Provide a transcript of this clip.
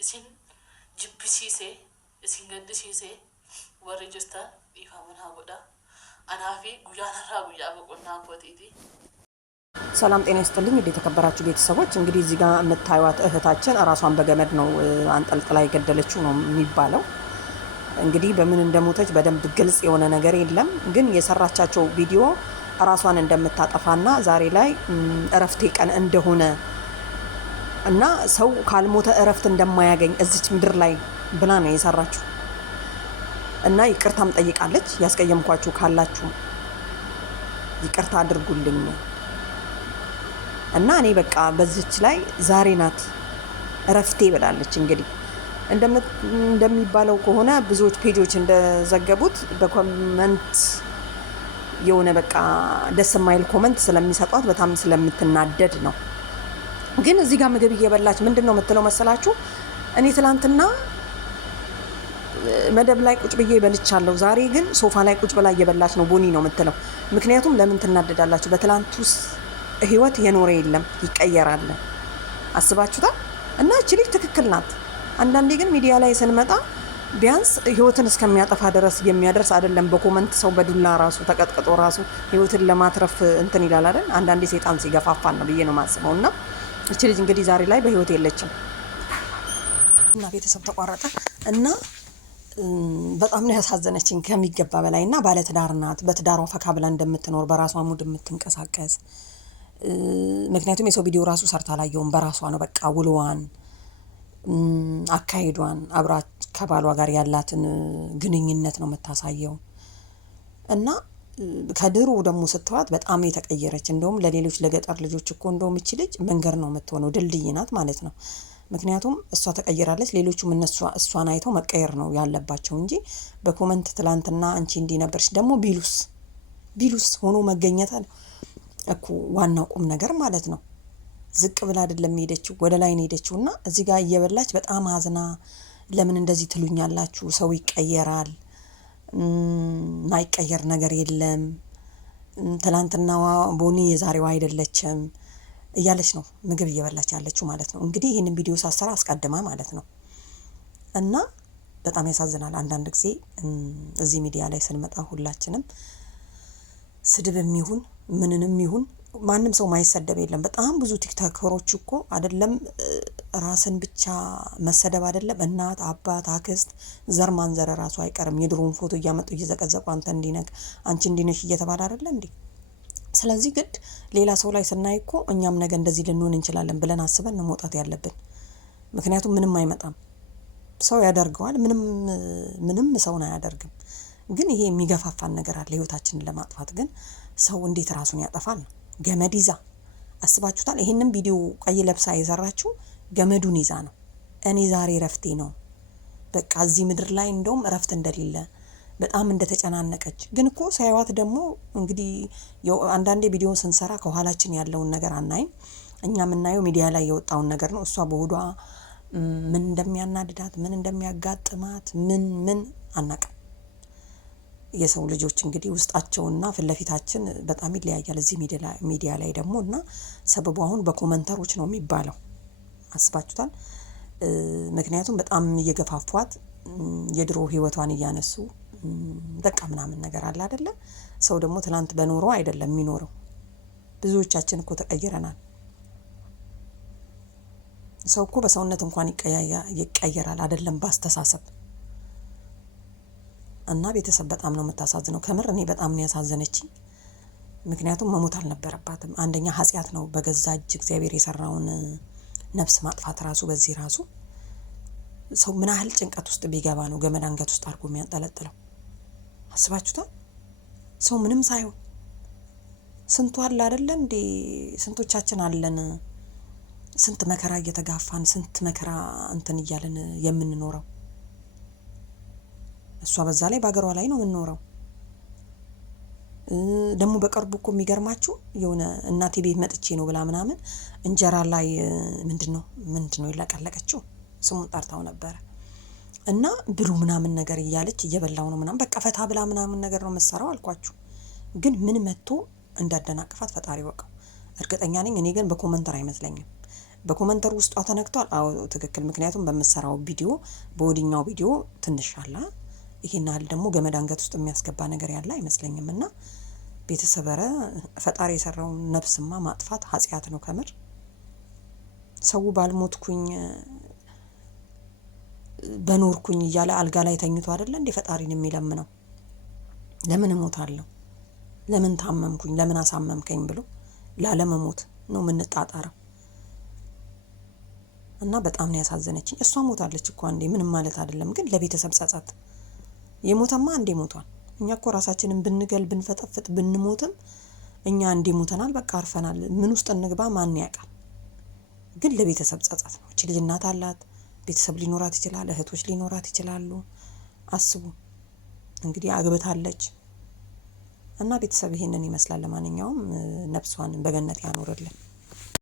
isin jibbisiisee isin gaddisiisee warri jirtan dhiifaman haa godha anaafi guyyaan har'aa guyyaa boqonnaa kootiiti። ሰላም ጤና ይስጥልኝ የተከበራችሁ ቤተሰቦች እንግዲህ እዚህ ጋር የምታዩት እህታችን ራሷን በገመድ ነው አንጠልጥላ የገደለችው ነው የሚባለው። እንግዲህ በምን እንደሞተች በደንብ ግልጽ የሆነ ነገር የለም፣ ግን የሰራቻቸው ቪዲዮ ራሷን እንደምታጠፋና ዛሬ ላይ እረፍቴ ቀን እንደሆነ እና ሰው ካልሞተ እረፍት እንደማያገኝ እዚች ምድር ላይ ብላ ነው የሰራችው። እና ይቅርታም ጠይቃለች። ያስቀየምኳችሁ ካላችሁ ይቅርታ አድርጉልኝ እና እኔ በቃ በዚች ላይ ዛሬ ናት እረፍቴ ብላለች። እንግዲህ እንደሚባለው ከሆነ ብዙዎች ፔጆች እንደዘገቡት በኮመንት የሆነ በቃ ደስ የማይል ኮመንት ስለሚሰጧት በጣም ስለምትናደድ ነው። ግን እዚህ ጋር ምግብ እየበላች ምንድነው የምትለው መሰላችሁ? እኔ ትላንትና መደብ ላይ ቁጭ ብዬ በልቻለሁ፣ ዛሬ ግን ሶፋ ላይ ቁጭ ብላ እየበላች ነው ቦኒ ነው የምትለው። ምክንያቱም ለምን ትናደዳላችሁ? በትላንት ውስጥ ህይወት የኖረ የለም ይቀየራል። አስባችሁታል? እና እቺ ልጅ ትክክል ናት። አንዳንዴ ግን ሚዲያ ላይ ስንመጣ ቢያንስ ህይወትን እስከሚያጠፋ ድረስ የሚያደርስ አይደለም። በኮመንት ሰው በዱላ ራሱ ተቀጥቅጦ ራሱ ህይወትን ለማትረፍ እንትን ይላል አይደል? አንዳንዴ ሰይጣን ሲገፋፋን ነው ብዬ ነው የማስበው። እና እቺ ልጅ እንግዲህ ዛሬ ላይ በህይወት የለችም እና ቤተሰብ ተቋረጠ እና በጣም ነው ያሳዘነችኝ ከሚገባ በላይ። እና ባለትዳር ናት። በትዳሯ ፈካ ብላ እንደምትኖር በራሷ ሙድ የምትንቀሳቀስ ምክንያቱም የሰው ቪዲዮ ራሱ ሰርታ አላየውም። በራሷ ነው በቃ ውሎዋን አካሄዷን አብራ ከባሏ ጋር ያላትን ግንኙነት ነው የምታሳየው። እና ከድሮ ደግሞ ስትዋት በጣም የተቀየረች እንደውም ለሌሎች ለገጠር ልጆች እኮ እንደውም እቺ ልጅ መንገር ነው የምትሆነው፣ ድልድይ ናት ማለት ነው። ምክንያቱም እሷ ተቀይራለች፣ ሌሎቹም እሷን አይተው መቀየር ነው ያለባቸው እንጂ በኮመንት ትላንትና አንቺ እንዲህ ነበርሽ ደግሞ ቢሉስ ሆኖ መገኘት እኮ ዋናው ቁም ነገር ማለት ነው። ዝቅ ብላ አይደለም ሄደችው፣ ወደ ላይ ነው ሄደችው። እና እዚህ ጋር እየበላች በጣም አዝና ለምን እንደዚህ ትሉኛላችሁ? ሰው ይቀየራል፣ ማይቀየር ነገር የለም፣ ትላንትናዋ ቦኒ የዛሬዋ አይደለችም እያለች ነው ምግብ እየበላች ያለችው ማለት ነው። እንግዲህ ይህንን ቪዲዮ ሳሰራ አስቀድማ ማለት ነው። እና በጣም ያሳዝናል። አንዳንድ ጊዜ እዚህ ሚዲያ ላይ ስንመጣ ሁላችንም ስድብም ይሁን ምንንም ይሁን ማንም ሰው ማይሰደብ የለም። በጣም ብዙ ቲክቶከሮች እኮ አይደለም ራስን ብቻ መሰደብ አይደለም እናት፣ አባት፣ አክስት ዘር ማንዘር ራሱ አይቀርም። የድሮን ፎቶ እያመጡ እየዘቀዘቁ አንተ እንዲነክ አንቺ እንዲነሽ እየተባለ አይደለ እንዴ? ስለዚህ ግድ ሌላ ሰው ላይ ስናይ እኮ እኛም ነገ እንደዚህ ልንሆን እንችላለን ብለን አስበን ነው መውጣት ያለብን። ምክንያቱም ምንም አይመጣም፣ ሰው ያደርገዋል። ምንም ሰውን አያደርግም። ግን ይሄ የሚገፋፋን ነገር አለ ህይወታችንን ለማጥፋት። ግን ሰው እንዴት ራሱን ያጠፋል ነው ገመድ ይዛ። አስባችሁታል? ይሄንን ቪዲዮ ቀይ ለብሳ የሰራችው ገመዱን ይዛ ነው። እኔ ዛሬ እረፍቴ ነው በቃ እዚህ ምድር ላይ እንደውም እረፍት እንደሌለ በጣም እንደተጨናነቀች። ግን እኮ ሳይዋት ደግሞ እንግዲህ አንዳንዴ ቪዲዮ ስንሰራ ከኋላችን ያለውን ነገር አናይም። እኛ የምናየው ሚዲያ ላይ የወጣውን ነገር ነው። እሷ በሆዷ ምን እንደሚያናድዳት ምን እንደሚያጋጥማት ምን አናውቅም። የሰው ልጆች እንግዲህ ውስጣቸውና ፍለፊታችን በጣም ይለያያል እዚህ ሚዲያ ላይ ደግሞ። እና ሰበቡ አሁን በኮመንተሮች ነው የሚባለው። አስባችሁታል? ምክንያቱም በጣም እየገፋፏት የድሮ ህይወቷን እያነሱ በቃ ምናምን ነገር አለ አይደለ? ሰው ደግሞ ትላንት በኖረው አይደለም የሚኖረው። ብዙዎቻችን እኮ ተቀይረናል። ሰው እኮ በሰውነት እንኳን ይቀየራል አይደለም በአስተሳሰብ። እና ቤተሰብ በጣም ነው የምታሳዝነው። ከምር እኔ በጣም ነው ያሳዘነችኝ። ምክንያቱም መሞት አልነበረባትም። አንደኛ ኃጢአት ነው፣ በገዛ እጅ እግዚአብሔር የሰራውን ነፍስ ማጥፋት ራሱ። በዚህ ራሱ ሰው ምን ያህል ጭንቀት ውስጥ ቢገባ ነው ገመድ አንገት ውስጥ አድርጎ የሚያንጠለጥለው? አስባችሁታል? ሰው ምንም ሳይሆን ስንቱ አለ አይደለ እንዴ? ስንቶቻችን አለን ስንት መከራ እየተጋፋን ስንት መከራ እንትን እያለን የምንኖረው። እሷ በዛ ላይ በአገሯ ላይ ነው የምንኖረው። ደግሞ በቅርቡ እኮ የሚገርማችሁ የሆነ እናቴ ቤት መጥቼ ነው ብላ ምናምን እንጀራ ላይ ምንድነው ይለቀለቀችው፣ ስሙን ጠርታው ነበር። እና ብሉ ምናምን ነገር እያለች እየበላው ነው ምናምን በቃ ፈታ ብላ ምናምን ነገር ነው መሰራው አልኳችሁ። ግን ምን መጥቶ እንዳደናቅፋት ፈጣሪ ወቀው። እርግጠኛ ነኝ። እኔ ግን በኮመንተር አይመስለኝም። በኮመንተር ውስጧ ተነክቷል። አዎ ትክክል። ምክንያቱም በምሰራው ቪዲዮ በወዲኛው ቪዲዮ ትንሽ አለ። ይሄን ያህል ደግሞ ገመድ አንገት ውስጥ የሚያስገባ ነገር ያለ አይመስለኝም። እና ቤተሰበረ ፈጣሪ የሰራውን ነፍስማ ማጥፋት ኃጢአት ነው ከምር። ሰው ባልሞትኩኝ በኖርኩኝ እያለ አልጋ ላይ ተኝቶ አይደለ እንዴ ፈጣሪን የሚለምነው? ለምን እሞታለሁ? ለምን ታመምኩኝ? ለምን አሳመምከኝ ብሎ ላለመሞት ነው የምንጣጣረው። እና በጣም ነው ያሳዘነችኝ። እሷ ሞታለች እኮ አንዴ፣ ምንም ማለት አይደለም። ግን ለቤተሰብ ጸጸት የሞተማ አንዴ ሞቷል። እኛ እኮ ራሳችንን ብንገል ብንፈጠፍጥ ብንሞትም እኛ አንዴ ሞተናል፣ በቃ አርፈናል። ምን ውስጥ እንግባ ማን ያውቃል? ግን ለቤተሰብ ጸጸት ነው። እቺ ልጅ እናት አላት፣ ቤተሰብ ሊኖራት ይችላል፣ እህቶች ሊኖራት ይችላሉ። አስቡ እንግዲህ አግብታለች። እና ቤተሰብ ይሄንን ይመስላል። ለማንኛውም ነፍሷን በገነት ያኖርልን።